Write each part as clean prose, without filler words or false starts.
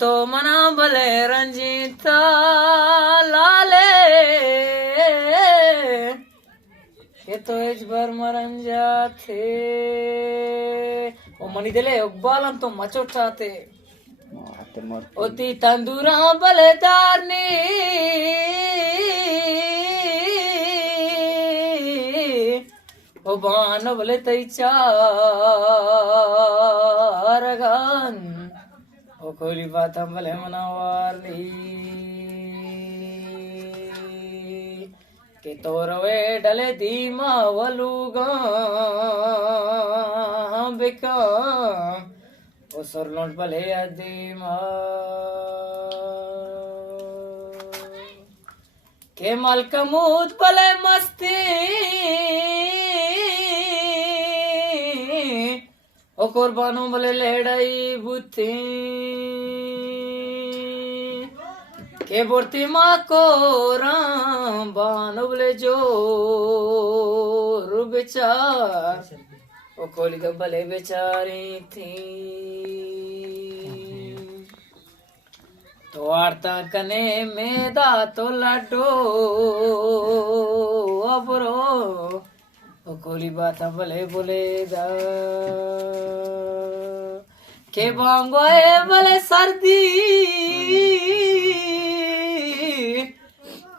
तो मना भले रंजीता लाले ये तो एज भर मरन जाते ओ मनी दिले उबालन तो मचोटाते ओती तंदूरा बलदारनी ओ बान भले तई चार गान ओ कोली बात हम भले मनावारनी के तोरवे डले धीमा वलूगा बिका ओ सरलोट भले अधीमा के मलकमूत भले मस्ती ओ कुर्बानो भले लेड़ाई बुद्धि के बोरती माँ को राम बानो भले जो बेचार ओ कोली तो भले बेचारी थी तो आरता कने मेदा तो लड्डो अबरो ओ कोली बात भले बोलेगा के बांगो भले सर्दी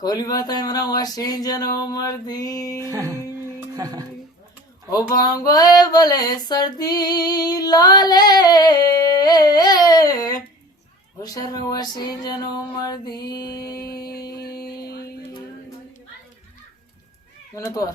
कोली बात है मना वाशी जनो मर्दी ओ बांगो भले सर्दी लाले ओ शर्म वाशी जनो मर्दी मैंने तो